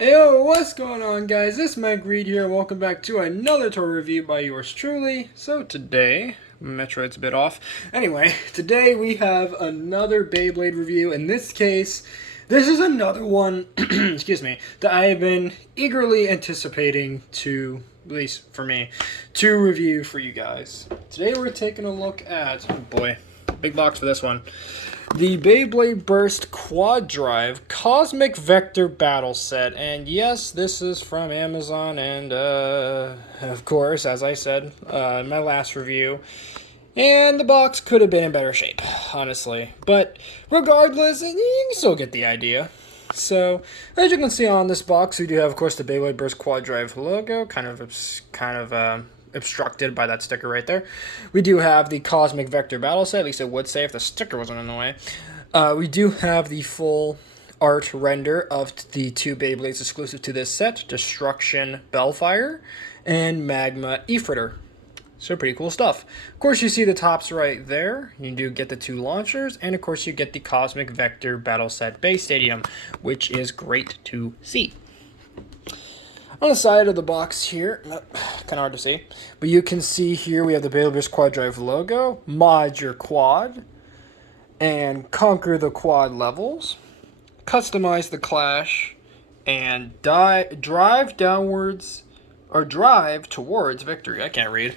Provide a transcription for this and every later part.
Yo, what's going on, guys? This is Mike Reed here. Welcome back to another toy review by yours truly. So today, Metroid's a bit off. Anyway, today we have another Beyblade review. In this case, this is another one, excuse me, that I have been eagerly anticipating to, at least for me, to review for you guys. Today we're taking a look at, oh boy, big box for this one. The Beyblade Burst Quad Drive Cosmic Vector Battle Set. And yes, this is from Amazon, and of course, as I said in my last review, and the box could have been in better shape, honestly. But regardless, you can still get the idea. So, as you can see on this box, we do have, of course, the Beyblade Burst Quad Drive logo, kind of obstructed by that sticker right there. We do have the Cosmic Vector Battle Set, at least it would say if the sticker wasn't in the way. We do have the full art render of the two Beyblades exclusive to this set, Destruction Bellfire and Magma Ifritter. So pretty cool stuff. Of course, you see the tops right there. You do get the two launchers, and of course you get the Cosmic Vector Battle Set Base Stadium, which is great to see. On the side of the box here, kind of hard to see, but you can see here we have the Beyblade Quad Drive logo, mod your quad, and conquer the quad levels, customize the clash, and drive downwards, or drive towards victory. I can't read.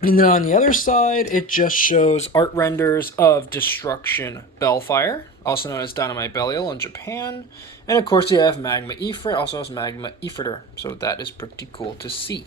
And then on the other side, it just shows art renders of Destruction Bellfire, also known as Dynamite Belial in Japan. And of course, you have Magma Ifrit, also known as Magma Ifritter. So that is pretty cool to see.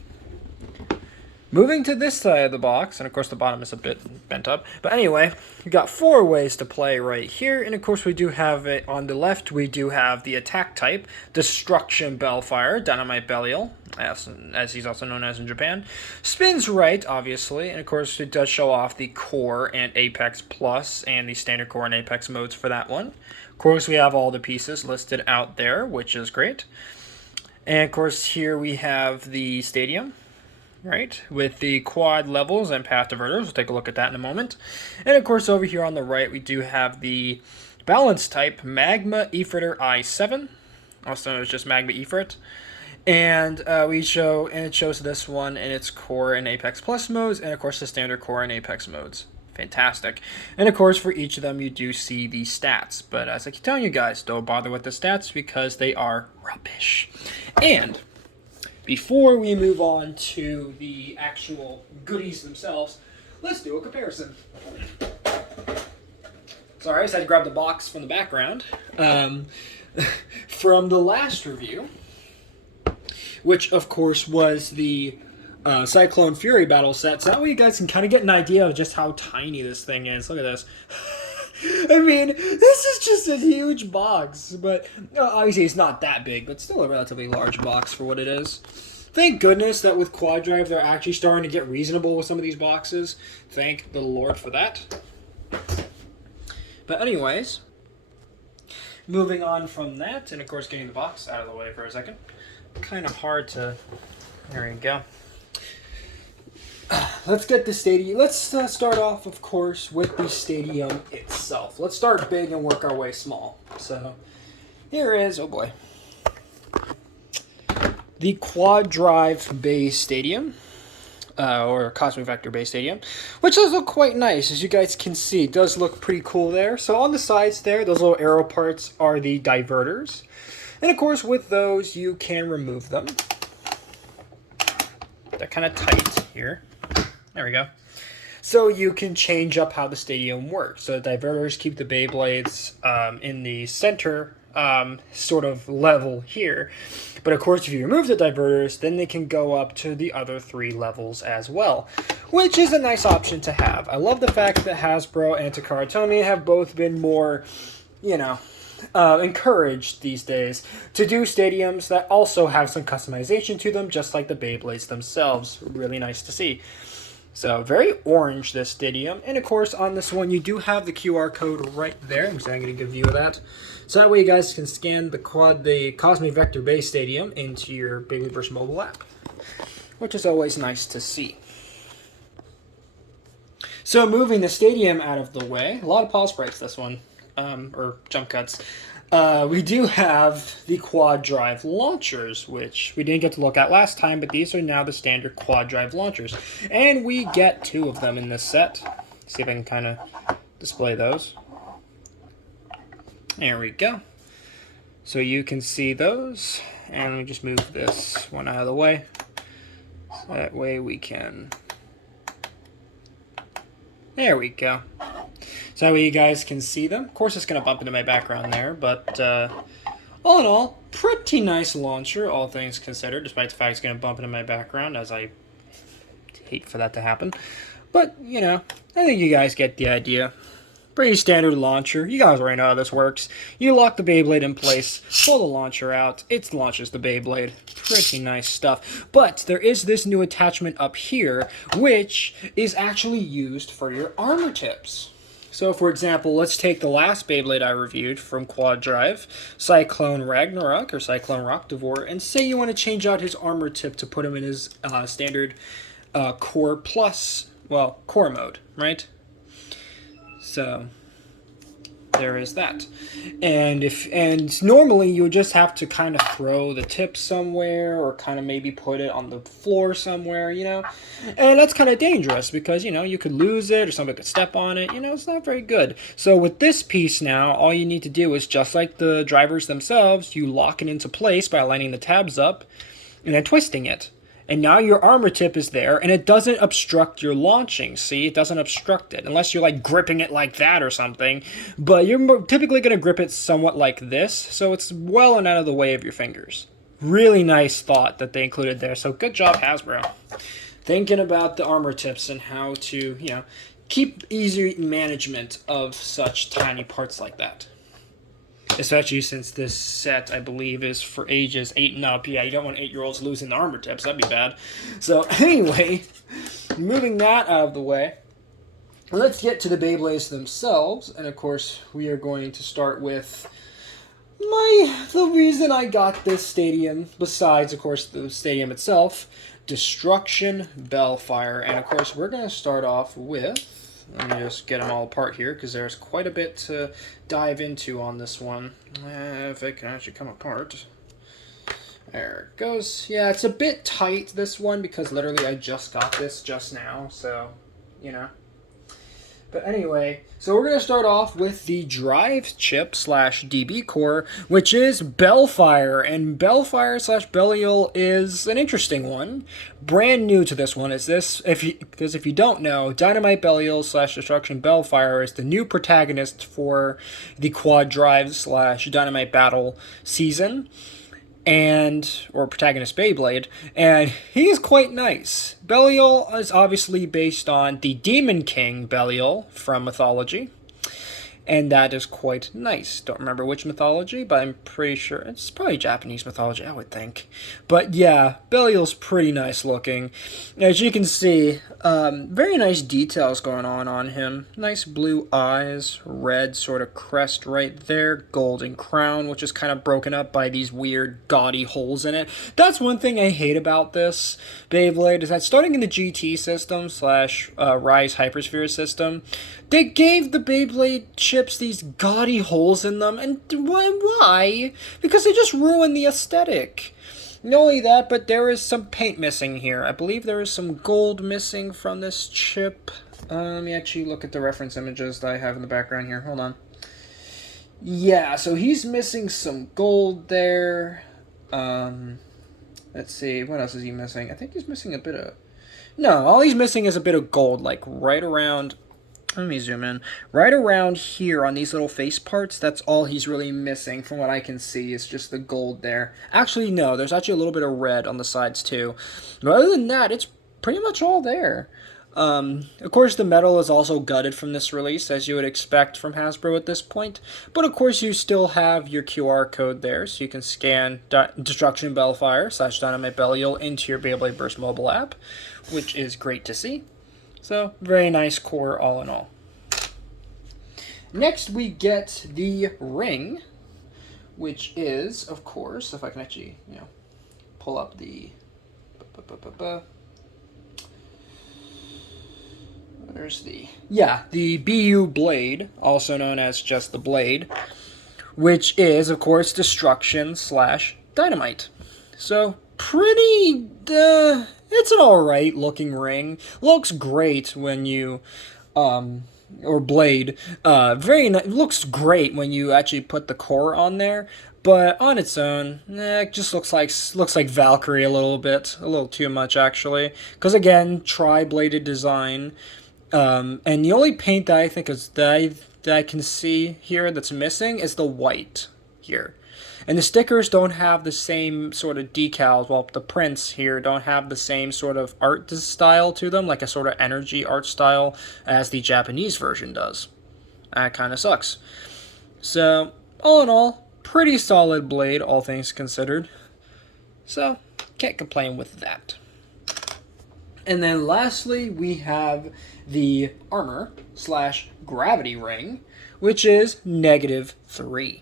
Moving to this side of the box, and of course the bottom is a bit bent up. But anyway, we got 4 ways to play right here. And of course we do have it on the left, we do have the attack type, Destruction Bellfire, Dynamite Belial, as he's also known as in Japan. Spins right, obviously, and of course it does show off the Core and Apex Plus and the Standard Core and Apex modes for that one. Of course we have all the pieces listed out there, which is great. And of course here we have the stadium, right, with the quad levels and path diverters. We'll take a look at that in a moment. And of course over here on the right we do have the balance type Magma Ifritter I7, also known as just Magma Ifrit. And it shows this one in its Core and Apex Plus modes, and of course the Standard Core and Apex modes. Fantastic. And of course for each of them you do see the stats, but as I keep telling you guys, don't bother with the stats because they are rubbish. And before we move on to the actual goodies themselves, let's do a comparison. Sorry, I just had to grab the box from the background. From the last review, which of course was the Cyclone Fury battle set, so that way you guys can kind of get an idea of just how tiny this thing is. Look at this. I mean, this is just a huge box, but obviously it's not that big, but still a relatively large box for what it is. Thank goodness that with Quad Drive they're actually starting to get reasonable with some of these boxes. Thank the Lord for that. But anyways, moving on from that, and of course getting the box out of the way for a second. Kind of hard to... There you go. Let's get the stadium. Let's start off, of course, with the stadium itself. Let's start big and work our way small. So, here is, oh boy, the Quad Drive Base Stadium, or Cosmic Vector Base Stadium, which does look quite nice, as you guys can see. It does look pretty cool there. So on the sides there, those little arrow parts are the diverters. And of course, with those, you can remove them. They're kind of tight here. There we go. So you can change up how the stadium works. So the diverters keep the Beyblades in the center sort of level here. But of course, if you remove the diverters, then they can go up to the other 3 levels as well, which is a nice option to have. I love the fact that Hasbro and Takara Tomy have both been more, encouraged these days to do stadiums that also have some customization to them, just like the Beyblades themselves. Really nice to see. So very orange, this stadium. And of course on this one you do have the QR code right there. I'm just going to get a good view of that. So that way you guys can scan the Cosmic Vector Base Stadium into your Beyblade Burst mobile app, which is always nice to see. So moving the stadium out of the way, a lot of pause breaks this one, or jump cuts. We do have the quad drive launchers, which we didn't get to look at last time, but these are now the standard quad drive launchers. And we get 2 of them in this set. See if I can kind of display those. There we go. So you can see those. And let me just move this one out of the way. So that way we can... There we go. So that way you guys can see them. Of course, it's going to bump into my background there, but all in all, pretty nice launcher, all things considered, despite the fact it's going to bump into my background, as I hate for that to happen. But, you know, I think you guys get the idea. Pretty standard launcher. You guys already know how this works. You lock the Beyblade in place, pull the launcher out, it launches the Beyblade. Pretty nice stuff. But there is this new attachment up here, which is actually used for your armor tips. So, for example, let's take the last Beyblade I reviewed from Quad Drive, Cyclone Ragnarok, or Cyclone Rockdivore, and say you want to change out his armor tip to put him in his standard Core Plus, well, Core mode, right? So, there is that. And normally you would just have to kind of throw the tip somewhere or kind of maybe put it on the floor somewhere, you know. And that's kind of dangerous because, you know, you could lose it or somebody could step on it. You know, it's not very good. So with this piece now, all you need to do is just like the drivers themselves, you lock it into place by lining the tabs up and then twisting it. And now your armor tip is there, and it doesn't obstruct your launching. See, it doesn't obstruct it, unless you're like gripping it like that or something. But you're typically going to grip it somewhat like this, so it's well and out of the way of your fingers. Really nice thought that they included there, so good job, Hasbro. Thinking about the armor tips and how to, you know, keep easy management of such tiny parts like that. Especially since this set, I believe, is for ages 8 and up. Yeah, you don't want 8-year-olds losing the armor tips. That'd be bad. So, anyway, moving that out of the way, let's get to the Beyblades themselves. And, of course, we are going to start with the reason I got this stadium, besides, of course, the stadium itself, Destruction Bellfire. And, of course, we're going to start off with... Let me just get them all apart here, because there's quite a bit to dive into on this one. If it can actually come apart. There it goes. Yeah, it's a bit tight, this one, because literally I just got this just now, so, you know. But anyway, so we're going to start off with the drive chip slash DB core, which is Bellfire. And Bellfire slash Belial is an interesting one. Brand new to this one is this, because if you don't know, Dynamite Belial slash Destruction Bellfire is the new protagonist for the Quad Drive slash Dynamite Battle season. Or protagonist Beyblade, and he's quite nice. Belial is obviously based on the Demon King Belial from mythology, and that is quite nice. Don't remember which mythology, but I'm pretty sure it's probably Japanese mythology, I would think. But yeah, Belial's pretty nice looking. As you can see, very nice details going on him. Nice blue eyes, red sort of crest right there, golden crown, which is kind of broken up by these weird gaudy holes in it. That's one thing I hate about this Beyblade, is that starting in the GT system slash Rise Hypersphere system, they gave the Beyblade chips these gaudy holes in them, and why? Because they just ruin the aesthetic. Not only that, but there is some paint missing here. I believe there is some gold missing from this chip. Let me actually look at the reference images that I have in the background here. Hold on. Yeah, so he's missing some gold there. Let's see, what else is he missing? I think he's missing a bit of... No, all he's missing is a bit of gold, like right around... Let me zoom in. Right around here on these little face parts, that's all he's really missing from what I can see, is just the gold there. Actually, no, there's actually a little bit of red on the sides too. But other than that, it's pretty much all there. Of course, the metal is also gutted from this release, as you would expect from Hasbro at this point. But of course, you still have your QR code there, so you can scan Destruction Bellfire / Dynamite Belial into your Beyblade Burst mobile app, which is great to see. So, very nice core all in all. Next, we get the ring, which is, of course, if I can actually, you know, pull up the... There's the... Yeah, the BU Blade, also known as just the Blade, which is, of course, destruction slash dynamite. So, pretty, it's an alright looking ring. Looks great when you, or blade, looks great when you actually put the core on there. But on its own, it just looks like Valkyrie a little too much actually. Because again, tri-bladed design, and the only paint that I think is that I can see here that's missing is the white here. And the stickers don't have the same sort of decals. Well, the prints here don't have the same sort of art style to them, like a sort of energy art style as the Japanese version does. That kind of sucks. So, all in all, pretty solid blade, all things considered. So, can't complain with that. And then lastly, we have the armor slash gravity ring, which is -3.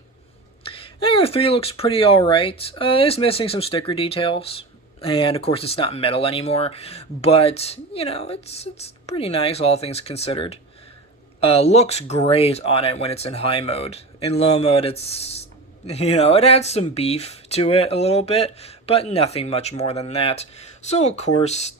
-3 looks pretty alright. It's missing some sticker details. And of course, it's not metal anymore. But, you know, it's pretty nice, all things considered. Looks great on it when it's in high mode. In low mode, it's, you know, it adds some beef to it a little bit, but nothing much more than that. So, of course,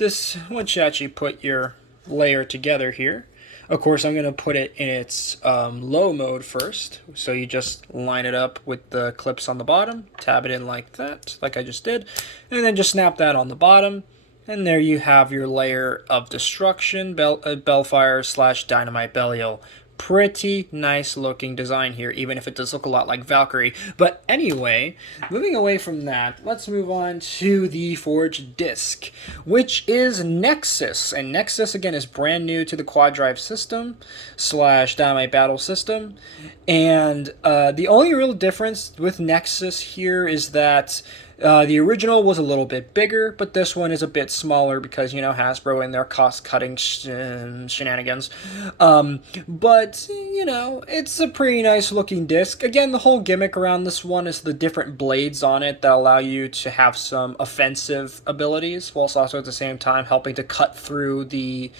once you actually put your layer together here, of course, I'm going to put it in its low mode first. So you just line it up with the clips on the bottom, tab it in like that, like I just did, and then just snap that on the bottom. And there you have your layer of destruction, Bellfire slash Dynamite Belial. Pretty nice looking design here, even if it does look a lot like Valkyrie. But anyway, moving away from that, let's move on to the forged disc, which is Nexus. And Nexus, again, is brand new to the quad drive system slash Dynamite Battle system. And the only real difference with Nexus here is that the original was a little bit bigger, but this one is a bit smaller because, you know, Hasbro and their cost-cutting shenanigans. But, you know, it's a pretty nice-looking disc. Again, the whole gimmick around this one is the different blades on it that allow you to have some offensive abilities, whilst also at the same time helping to cut through the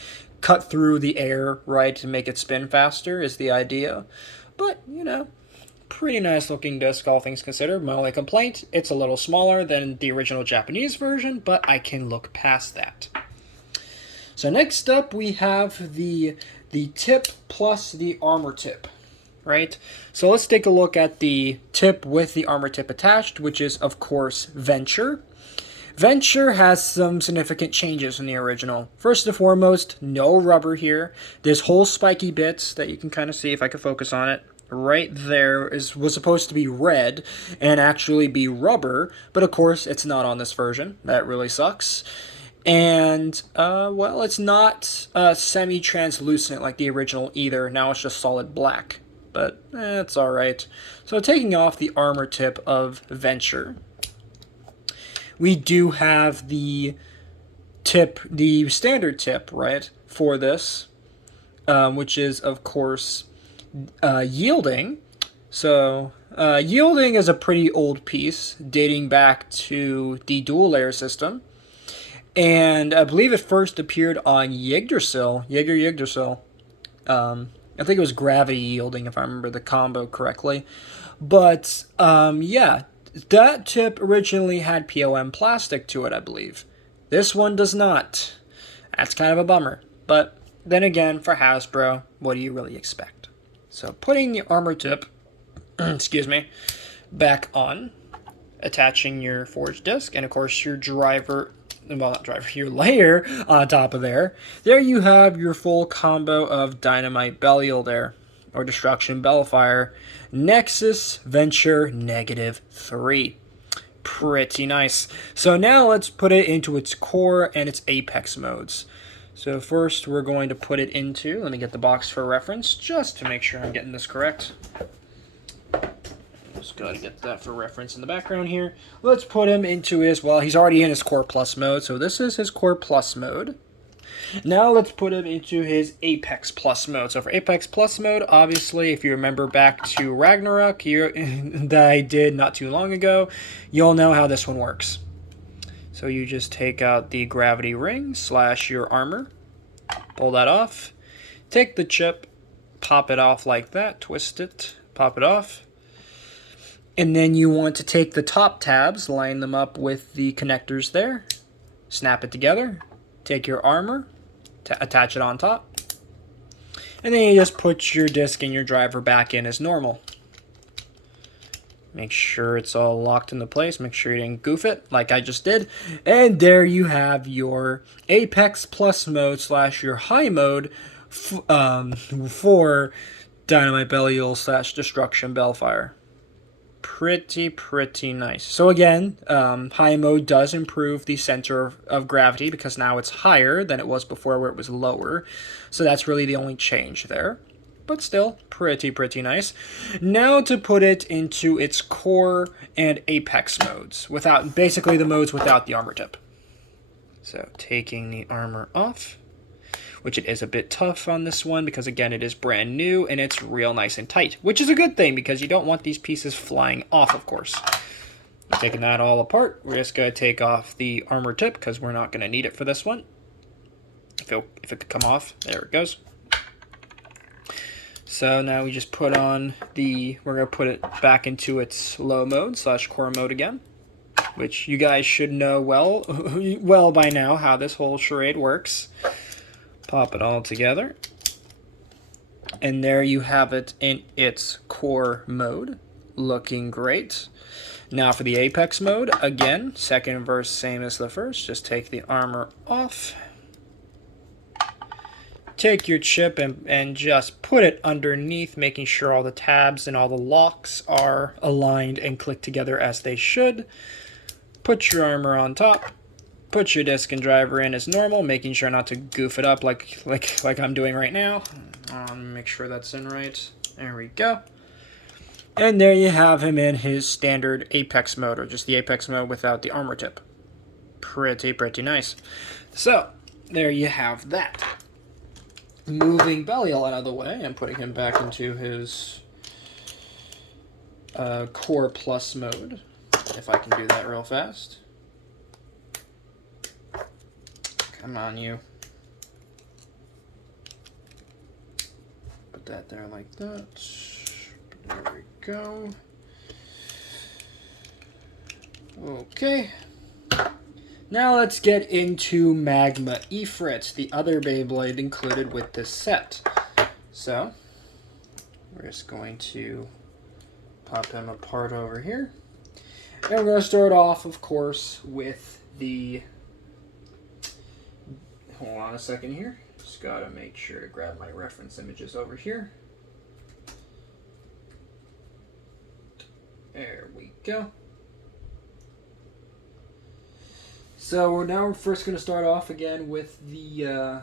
air, right, to make it spin faster is the idea. But, you know, pretty nice looking disc, all things considered. My only complaint, it's a little smaller than the original Japanese version, but I can look past that. So next up we have the tip plus the armor tip, right? So let's take a look at the tip with the armor tip attached, which is of course Venture. Venture has some significant changes from the original. First and foremost, no rubber here. There's whole spiky bits that you can kind of see if I can focus on it. Right there was supposed to be red and actually be rubber, but of course it's not on this version. That really sucks. And, well, it's not semi-translucent like the original either. Now it's just solid black, but it's alright. So taking off the armor tip of Venture, we do have the tip, the standard tip, right, for this, which is, of course, Yielding. So Yielding is a pretty old piece dating back to the dual layer system, and I believe it first appeared on Yggdrasil. I think it was Gravity Yielding if I remember the combo correctly. But yeah, that tip originally had POM plastic to it, I believe. This one does not. That's kind of a bummer, but then again, for Hasbro, what do you really expect? So putting the armor tip, excuse me, back on, attaching your forged disc, and of course your your layer on top of there. There you have your full combo of Dynamite Belial there, or Destruction Bellfire, Nexus, Venture, -3. Pretty nice. So now let's put it into its core and its apex modes. So first we're going to put it into, let me get the box for reference, just to make sure I'm getting this correct. Just gotta get that for reference in the background here. Let's put him into his, well, he's already in his Core Plus mode, so this is his Core Plus mode. Now let's put him into his Apex Plus mode. So for Apex Plus mode, obviously, if you remember back to Ragnarok that I did not too long ago, you'll know how this one works. So you just take out the gravity ring slash your armor, pull that off, take the chip, pop it off like that, twist it, pop it off, And then you want to take the top tabs, line them up with the connectors there, snap it together, take your armor, attach it on top, and then you just put your disc and your driver back in as normal. Make sure it's all locked into place. Make sure you didn't goof it like I just did. And there you have your Apex Plus mode / your high mode for Dynamite Belial / Destruction Bellfire. Pretty nice. So again, high mode does improve the center of gravity because now it's higher than it was before where it was lower. So that's really the only change there. But still, pretty nice. Now to put it into its core and apex modes, basically the modes without the armor tip. So taking the armor off, which it is a bit tough on this one because again it is brand new and it's real nice and tight, which is a good thing because you don't want these pieces flying off, of course. Taking that all apart, we're just going to take off the armor tip because we're not going to need it for this one. If it could come off, there it goes. So now we just put on we're going to put it back into its low mode / core mode again, which you guys should know well by now how this whole charade works. Pop it all together. And there you have it in its core mode, looking great. Now for the apex mode, again, second verse same as the first, just take the armor off. Take your chip and just put it underneath, making sure all the tabs and all the locks are aligned and clicked together as they should. Put your armor on top. Put your disc and driver in as normal, making sure not to goof it up like I'm doing right now. Make sure that's in right. There we go. And there you have him in his standard Apex mode, or just the Apex mode without the armor tip. Pretty nice. So, there you have that. Moving Belial out of the way and putting him back into his Core Plus mode. If I can do that real fast. Come on, you. Put that there like that. There we go. Okay. Now let's get into Magma Ifrit, the other Beyblade included with this set. So, we're just going to pop him apart over here. And we're going to start off, of course, with the... Hold on a second here. Just got to make sure to grab my reference images over here. There we go. So we're first going to start off again with the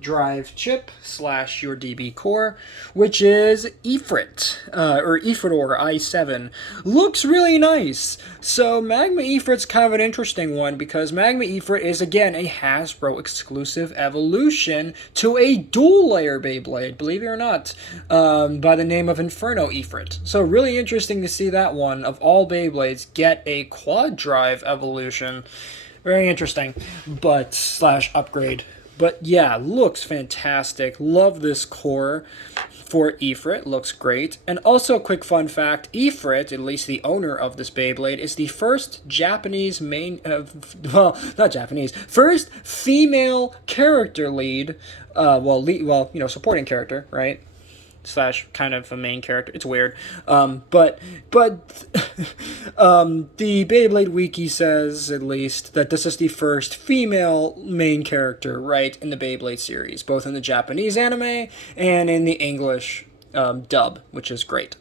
drive chip / your DB core, which is Ifrit, or Ifritor i7. Looks really nice. So Magma Ifrit's kind of an interesting one because Magma Ifrit is again a Hasbro exclusive evolution to a dual layer Beyblade, believe it or not, by the name of Inferno Ifrit. So really interesting to see that one of all Beyblades get a quad drive evolution. Very interesting, but / upgrade. But yeah, looks fantastic. Love this core for Ifrit. Looks great. And also a quick fun fact, Ifrit, at least the owner of this Beyblade, is the first Japanese first female character lead, supporting character, right? / kind of a main character. It's weird. But the Beyblade Wiki says, at least, that this is the first female main character, right, in the Beyblade series, both in the Japanese anime and in the English dub, which is great.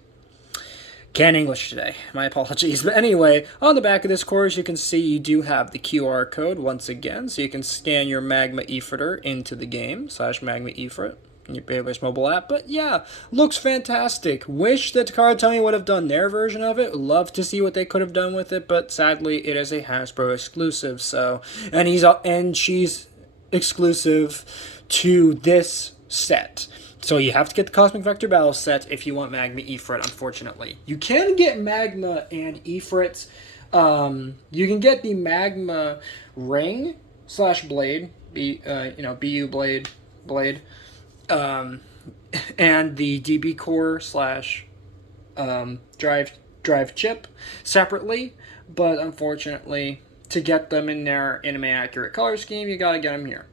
Can't English today. My apologies. But anyway, on the back of this core, as you can see, you do have the QR code once again, so you can scan your Magma Ifritor into the game, / Magma Ifrit. Your Beyblade's mobile app, but yeah, looks fantastic. Wish that Takara would have done their version of it. Love to see what they could have done with it, but sadly, it is a Hasbro exclusive. So, and she's exclusive to this set. So you have to get the Cosmic Vector Battle set if you want Magma Ifrit. Unfortunately, you can get Magma and Ifrit. You can get the Magma Ring / Blade, BU Blade. And the DB core / drive drive chip separately, but unfortunately, to get them in their anime accurate color scheme, you gotta get them here.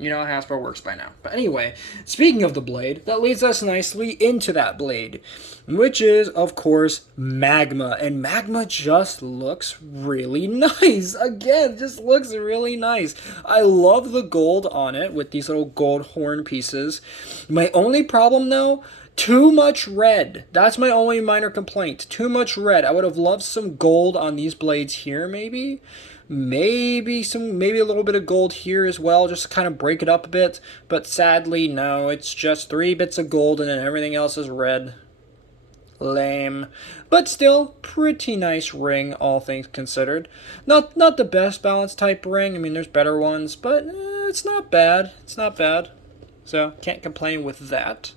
You know how Hasbro works by now. But anyway, speaking of the blade, that leads us nicely into that blade, which is, of course, Magma. And Magma just looks really nice. Again, just looks really nice. I love the gold on it with these little gold horn pieces. My only problem, though, too much red. That's my only minor complaint. Too much red. I would have loved some gold on these blades here, maybe. Maybe a little bit of gold here as well, just to kind of break it up a bit. But sadly, no, it's just 3 bits of gold and then everything else is red. Lame. But still, pretty nice ring, all things considered. Not the best balance type ring. I mean, there's better ones, but it's not bad. It's not bad. So, can't complain with that.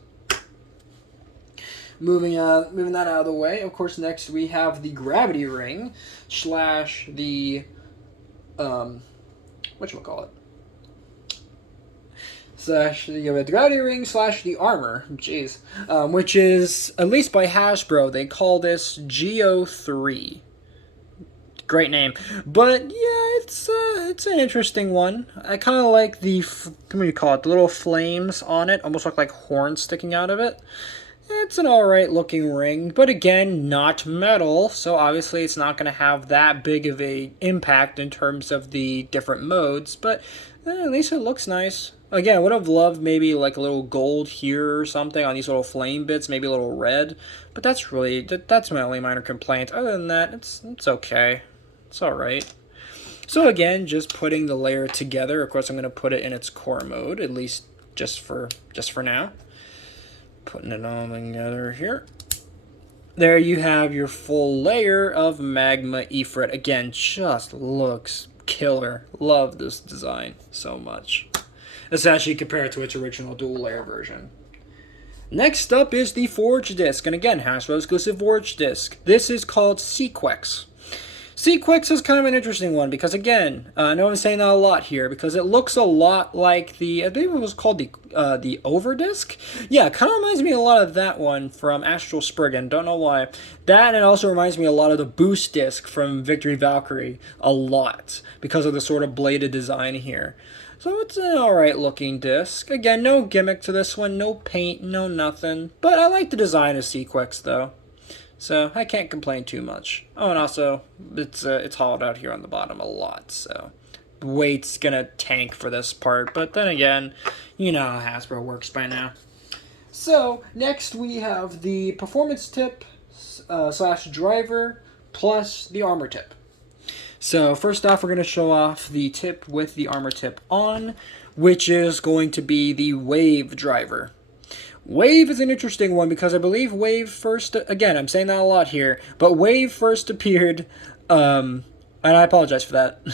Moving that out of the way, of course, next we have the gravity ring slash the whatchamacallit? Slash the gravity ring slash the armor, jeez, which is, at least by Hasbro, they call this Geo3. Great name, but yeah, it's an interesting one. I kind of like the what do you call it? The little flames on it, almost look like horns sticking out of it. It's an alright looking ring, but again, not metal, so obviously it's not going to have that big of a impact in terms of the different modes, but at least it looks nice. Again, I would have loved maybe like a little gold here or something on these little flame bits, maybe a little red, but that's my only minor complaint. Other than that, it's okay. It's alright. So again, just putting the layer together. Of course, I'm going to put it in its core mode, at least just for now. Putting it all together here. There you have your full layer of Magma Ifrit. Again, just looks killer. Love this design so much, especially compared to its original dual layer version. Next up is the Forge Disc, and again, Hasbro exclusive Forge Disc. This is called Sequex. Sequex is kind of an interesting one because, again, I know I'm saying that a lot here because it looks a lot like I believe it was called the Overdisc. Yeah, it kind of reminds me a lot of that one from Astral Spriggan. Don't know why. That, and it also reminds me a lot of the Boost Disc from Victory Valkyrie a lot because of the sort of bladed design here. So it's an alright looking disc. Again, no gimmick to this one, no paint, no nothing. But I like the design of Sequex though. So I can't complain too much. Oh, and also, it's hollowed out here on the bottom a lot, so weight's gonna tank for this part. But then again, you know how Hasbro works by now. So, next we have the performance tip slash driver plus the armor tip. So first off, we're going to show off the tip with the armor tip on, which is going to be the Wave driver. Wave is an interesting one because I believe Wave first, again, I'm saying that a lot here, but Wave first appeared, and I apologize for that.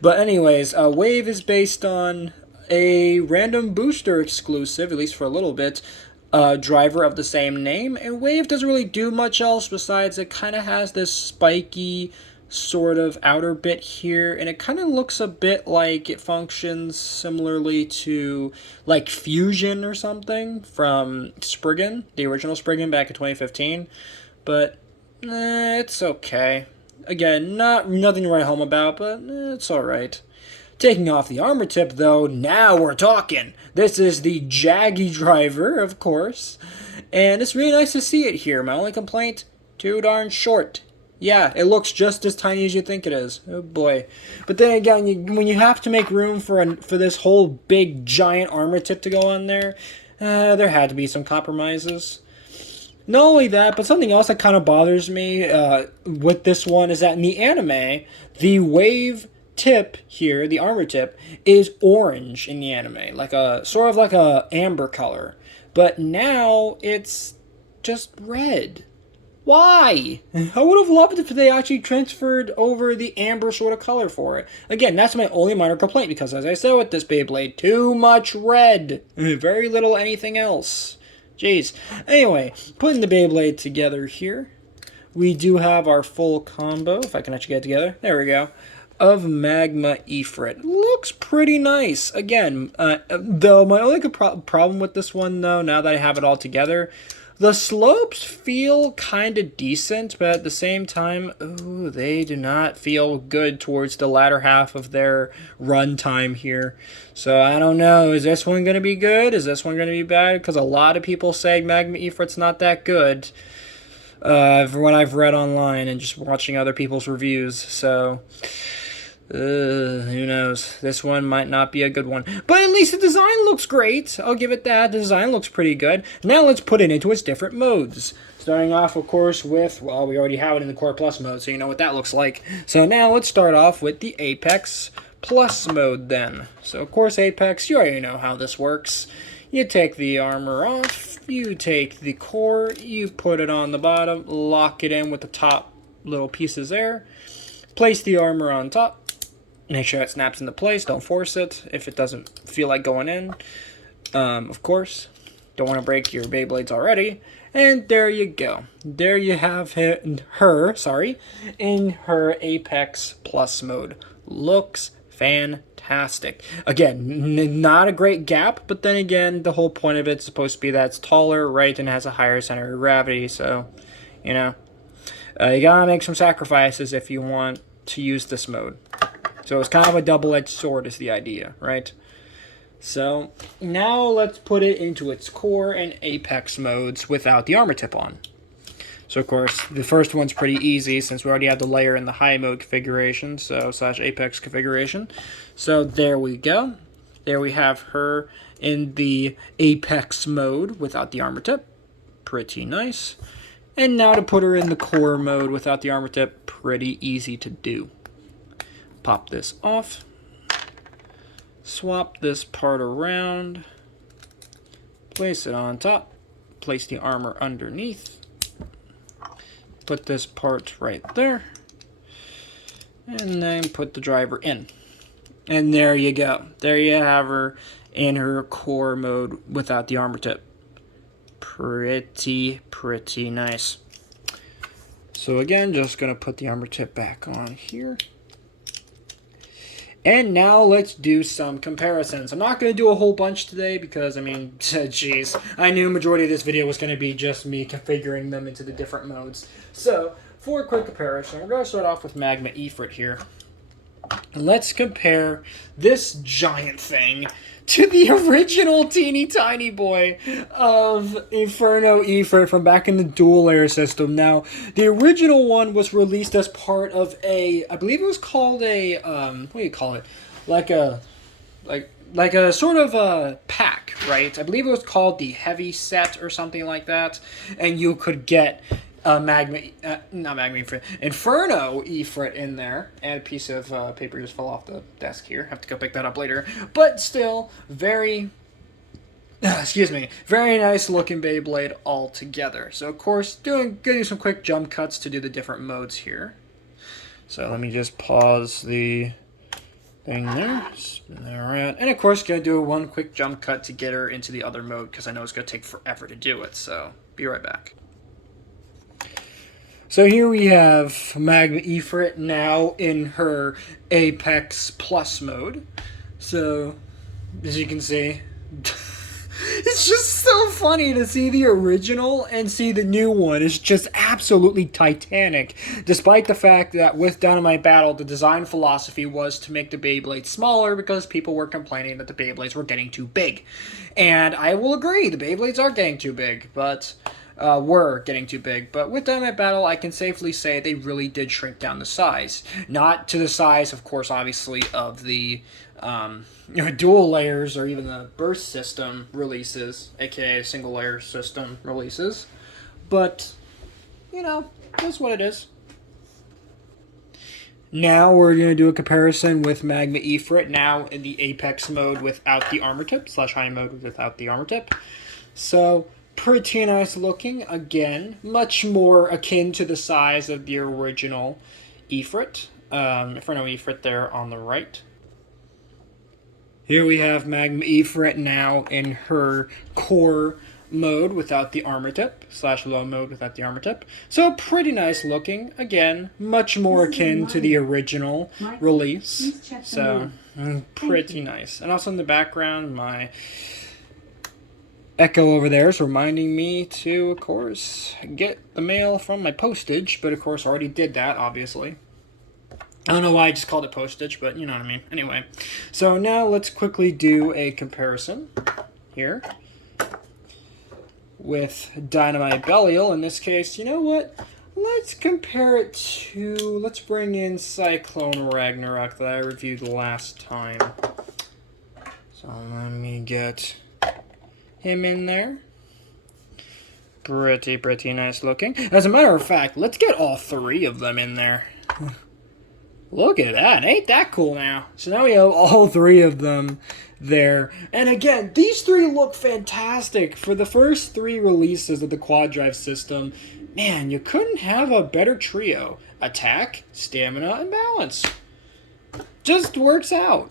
But anyways, Wave is based on a random booster exclusive, at least for a little bit, driver of the same name, and Wave doesn't really do much else besides it kind of has this spiky sort of outer bit here, and it kind of looks a bit like it functions similarly to like Fusion or something from Spriggan, the original Spriggan back in 2015, but it's okay. Again, nothing to write home about, but it's alright. Taking off the armor tip though, now we're talking. This is the Jaggy driver, of course, and it's really nice to see it here. My only complaint, too darn short. Yeah, it looks just as tiny as you think it is. Oh boy. But then again, when you have to make room for this whole big giant armor tip to go on there, there had to be some compromises. Not only that, but something else that kind of bothers me with this one is that in the anime, the Wave tip here, the armor tip, is orange in the anime, like a sort of like a amber color. But now it's just red. Why? I would have loved if they actually transferred over the amber sort of color for it. Again, that's my only minor complaint because, as I said with this Beyblade, too much red. Very little anything else. Jeez. Anyway, putting the Beyblade together here, we do have our full combo, if I can actually get it together. There we go. Of Magma Ifrit. Looks pretty nice. Again, though my only problem with this one, though, now that I have it all together, The slopes feel kind of decent, but at the same time, ooh, they do not feel good towards the latter half of their run time here. So I don't know, is this one going to be good? Is this one going to be bad? Because a lot of people say Magma Ifrit's not that good. From what I've read online and just watching other people's reviews, so who knows? This one might not be a good one, but at least the design looks great. I'll give it that. The design looks pretty good. Now let's put it into its different modes. Starting off, of course, with, well, we already have it in the Core Plus mode, so you know what that looks like. So now let's start off with the Apex Plus mode then. So of course, Apex, you already know how this works. You take the armor off, you take the core, you put it on the bottom, lock it in with the top little pieces there, place the armor on top, make sure it snaps into place, don't force it if it doesn't feel like going in. Of course, don't want to break your Beyblades already, and there you go. There you have her in her Apex Plus mode. Looks fantastic. Again, not a great gap, but then again, the whole point of it's supposed to be that it's taller, right, and has a higher center of gravity, so, you know, you gotta make some sacrifices if you want to use this mode. So it's kind of a double-edged sword is the idea, right? So now let's put it into its core and Apex modes without the armor tip on. So, of course, the first one's pretty easy since we already have the layer in the high mode configuration, so / Apex configuration. So there we go. There we have her in the Apex mode without the armor tip. Pretty nice. And now to put her in the core mode without the armor tip, pretty easy to do. Pop this off. Swap this part around. Place it on top. Place the armor underneath. Put this part right there, and then put the driver in. And there you go. There you have her in her core mode without the armor tip. Pretty nice. So again, just going to put the armor tip back on here. And now let's do some comparisons. I'm not going to do a whole bunch today because, I mean, jeez, I knew a majority of this video was going to be just me configuring them into the different modes. So, for a quick comparison, we're going to start off with Magma Ifrit here. Let's compare this giant thing to the original teeny tiny boy of Inferno Ifrit from back in the dual layer system. Now, the original one was released as part of a, I believe it was called a, what do you call it? Like a sort of a pack, right? I believe it was called the Heavy Set or something like that. And you could get Inferno Ifrit in there, and a piece of paper just fell off the desk here. Have to go pick that up later. But still, very nice looking Beyblade altogether. So of course, gonna do some quick jump cuts to do the different modes here. So let me just pause the thing there. Alright, and of course, gonna do one quick jump cut to get her into the other mode because I know it's gonna take forever to do it. So be right back. So here we have Magma Ifrit now in her Apex Plus mode. So, as you can see, it's just so funny to see the original and see the new one. It's just absolutely titanic. Despite the fact that with Dynamite Battle, the design philosophy was to make the Beyblades smaller because people were complaining that the Beyblades were getting too big. And I will agree, the Beyblades are getting too big, but were getting too big. But with Dynamite Battle, I can safely say they really did shrink down the size. Not to the size, of course, obviously, of the dual layers or even the burst system releases, aka single layer system releases. But, you know, that's what it is. Now we're going to do a comparison with Magma Ifrit, now in the Apex mode without the armor tip, / high mode without the armor tip. So, pretty nice looking. Again, much more akin to the size of the original Ifrit. Inferno Ifrit there on the right. Here we have Magma Ifrit now in her core mode without the armor tip, / low mode without the armor tip. So pretty nice looking. Again, much more akin to the original release. So pretty nice. And also in the background, my Echo over there is reminding me to, of course, get the mail from my postage, but of course I already did that, obviously. I don't know why I just called it postage, but you know what I mean. Anyway, so now let's quickly do a comparison here with Dynamite Belial. In this case, you know what? Let's compare it to, let's bring in Cyclone Ragnarok that I reviewed last time. So let me get him in there. Pretty nice looking. As a matter of fact, let's get all three of them in there. Look at that. Ain't that cool now? So now we have all three of them there. And again, these three look fantastic. For the first three releases of the quad drive system, man, you couldn't have a better trio. Attack, stamina, and balance. Just works out.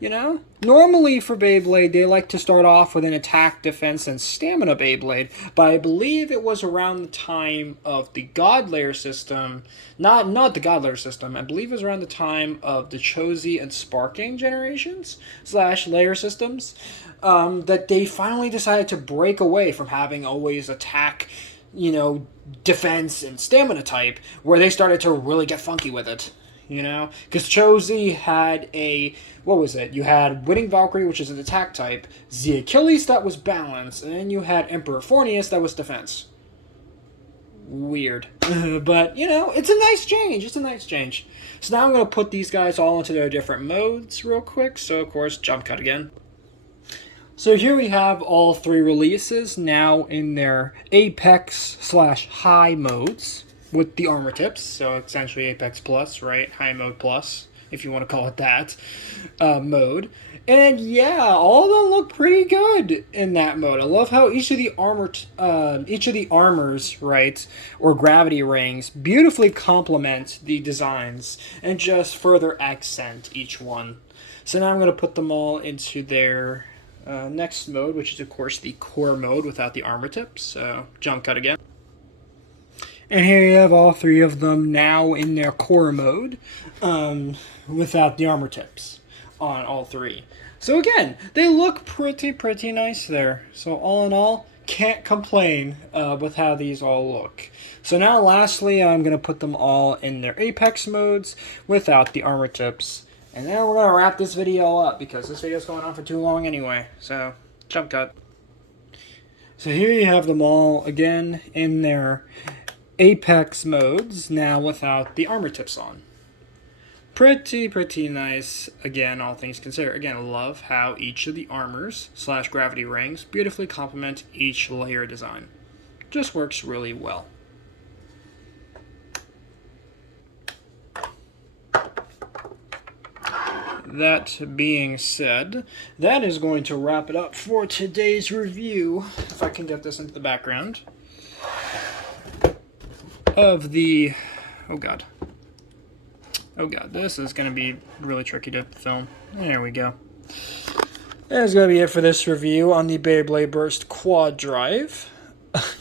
You know? Normally for Beyblade, they like to start off with an attack, defense, and stamina Beyblade, but I believe it was around the time of the God Layer system, not the God Layer system, I believe it was around the time of the Chosy and Sparking generations, / layer systems, that they finally decided to break away from having always attack, you know, defense, and stamina type, where they started to really get funky with it. You know, because Chosy had a, what was it? You had Winning Valkyrie, which is an attack type, the Achilles that was balance, and then you had Emperor Fornius that was defense. Weird. But, you know, it's a nice change. It's a nice change. So now I'm going to put these guys all into their different modes real quick. So, of course, jump cut again. So here we have all three releases now in their Apex / high modes. With the armor tips, so essentially Apex Plus, right? High mode plus, if you want to call it that, mode. And yeah, all of them look pretty good in that mode. I love how each of the armors, right, or gravity rings, beautifully complement the designs and just further accent each one. So now I'm going to put them all into their next mode, which is of course the core mode without the armor tips. So jump cut again. And here you have all three of them now in their core mode, without the armor tips on all three. So again, they look pretty nice there. So all in all, can't complain with how these all look. So now lastly, I'm going to put them all in their Apex modes without the armor tips. And then we're going to wrap this video up because this video is going on for too long anyway. So, jump cut. So here you have them all again in their Apex modes, now without the armor tips on. Pretty nice, again, all things considered. Again, I love how each of the armors / gravity rings beautifully complement each layer design. Just works really well. That being said, that is going to wrap it up for today's review, if I can get this into the background, of the, oh god, this is going to be really tricky to film. There we go. That's going to be it for this review on the Beyblade Burst Quad Drive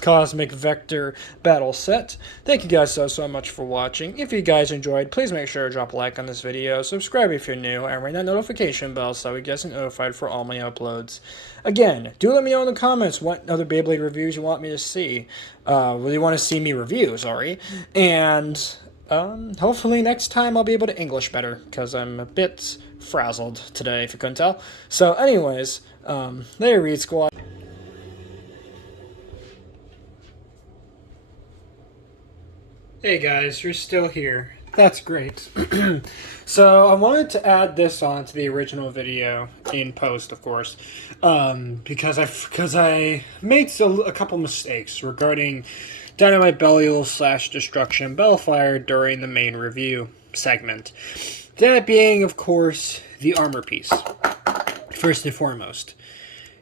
Cosmic Vector Battle Set. Thank you guys so much for watching. If you guys enjoyed, please make sure to drop a like on this video, subscribe if you're new, and ring that notification bell so you get notified for all my uploads. Again, do let me know in the comments what other Beyblade reviews you want me to see. You want to see me review, sorry. And hopefully next time I'll be able to English better, because I'm a bit frazzled today, if you couldn't tell. So anyways, there Reed Squad. Hey guys, you're still here. That's great. So I wanted to add this on to the original video in post, of course, because I made a couple mistakes regarding Dynamite Belial / Destruction Bellfire during the main review segment. That being, of course, the armor piece. First and foremost,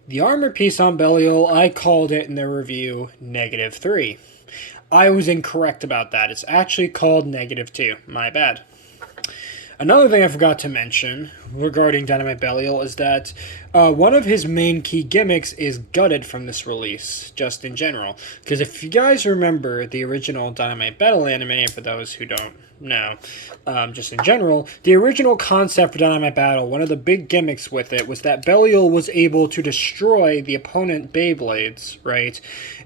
the armor piece on Belial, I called it in the review -3. I was incorrect about that. It's actually called -2. My bad. Another thing I forgot to mention regarding Dynamite Belial is that One of his main key gimmicks is gutted from this release, just in general. Because if you guys remember the original Dynamite Battle anime, for those who don't know, just in general, the original concept for Dynamite Battle, one of the big gimmicks with it was that Belial was able to destroy the opponent Beyblades, right?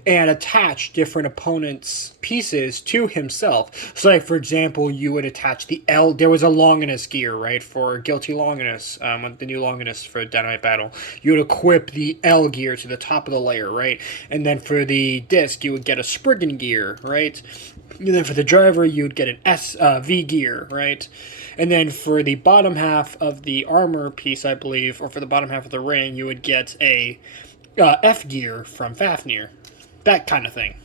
And attach different opponents' pieces to himself. So, like, for example, you would attach the L. There was a Longinus gear, right, for Guilty Longinus, the new Longinus for Dynamite Battle. You would equip the L gear to the top of the layer, right? And then for the disc, you would get a Spriggan gear, right? And then for the driver, you would get an V gear, right? And then for the bottom half of the armor piece, I believe, or for the bottom half of the ring, you would get a F gear from Fafnir. That kind of thing.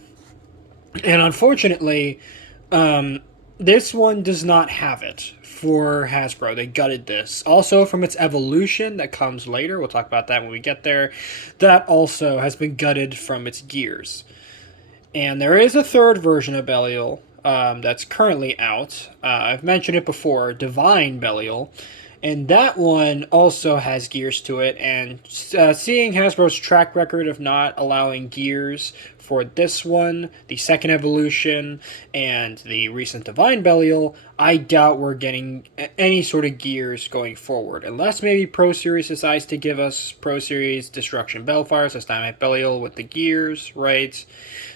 And unfortunately, this one does not have it for Hasbro. They gutted this. Also, from its evolution that comes later, we'll talk about that when we get there, that also has been gutted from its gears. And there is a third version of Belial that's currently out. I've mentioned it before, Divine Belial. And that one also has gears to it. And seeing Hasbro's track record of not allowing gears for this one, the second evolution, and the recent Divine Belial, I doubt we're getting any sort of gears going forward. Unless maybe Pro Series decides to give us Pro Series Destruction Bellfires, as Dynamite Belial with the gears, right?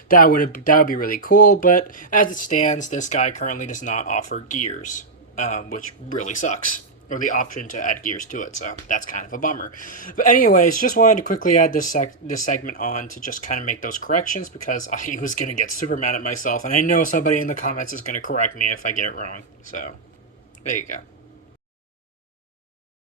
That would be really cool. But as it stands, this guy currently does not offer gears, which really sucks. Or the option to add gears to it, so that's kind of a bummer. But anyways, just wanted to quickly add this segment on to just kind of make those corrections, because I was going to get super mad at myself, and I know somebody in the comments is going to correct me if I get it wrong. So, there you go.